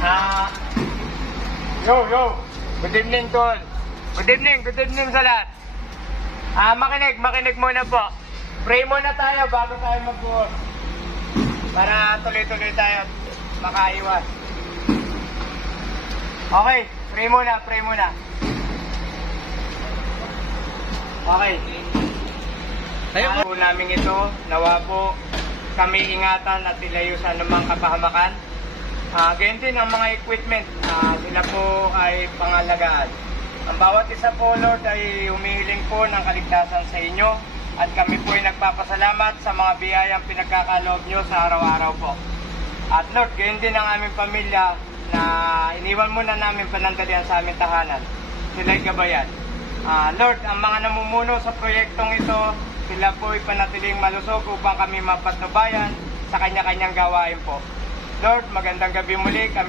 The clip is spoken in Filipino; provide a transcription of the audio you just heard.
Ah, yo. Good evening, tol. Good evening sa lahat. Makinig muna po. Pray muna tayo bago tayo mag-work. Para tuloy-tuloy tayo makaiwas. Okay, pray muna. Okay. Tayo po namin ito, nawa po kami ingatan at ilayo sa anumang kapahamakan. Ganyan din ang mga equipment, sila po ay pangalagaan. Ang bawat isa po, Lord, ay humihiling po ng kaligtasan sa inyo at kami po ay nagpapasalamat sa mga biyayang pinagkakaloob nyo sa araw-araw po. At Lord, ganyan din ang aming pamilya na iniwan muna namin panandalian sa aming tahanan. Sila'y gabayan. Lord, ang mga namumuno sa proyektong ito, sila po ay panatiling malusog upang kami mapatnubayan sa kanya-kanyang gawain po. Lord, magandang gabi muli.